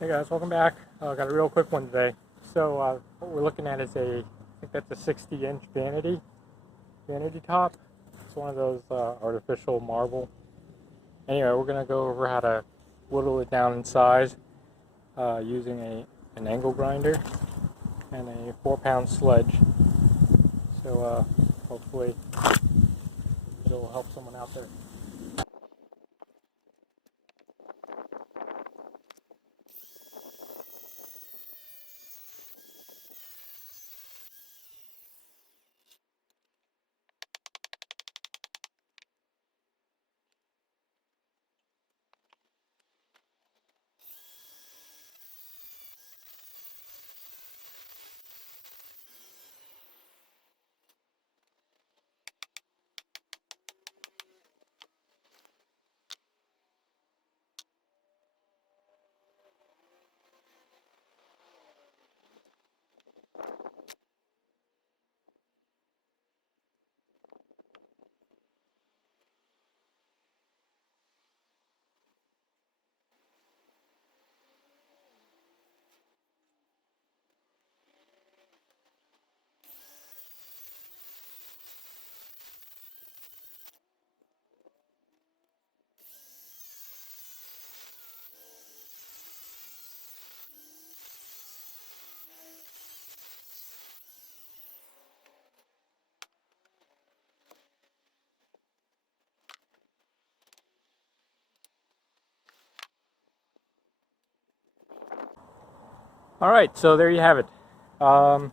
Hey guys, welcome back. Got a real quick one today. So what we're looking at is I think that's a 60-inch vanity top. It's one of those artificial marble. Anyway, we're gonna go over how to whittle it down in size using an angle grinder and a 4-pound sledge. So hopefully it'll help someone out there. All right, so there you have it. I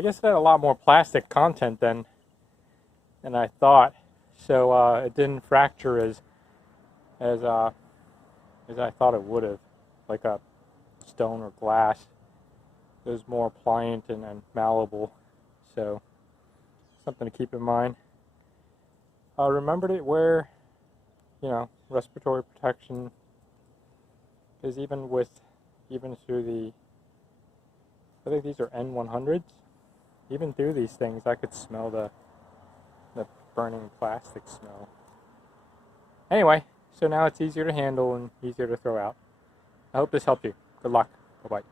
guess it had a lot more plastic content than I thought. So it didn't fracture as I thought it would have, like a stone or glass. It was more pliant and malleable. So something to keep in mind. Remember to wear, respiratory protection, because even through I think these are N100s. Even through these things, I could smell the burning plastic smell. Anyway, so now it's easier to handle and easier to throw out. I hope this helped you. Good luck. Bye-bye.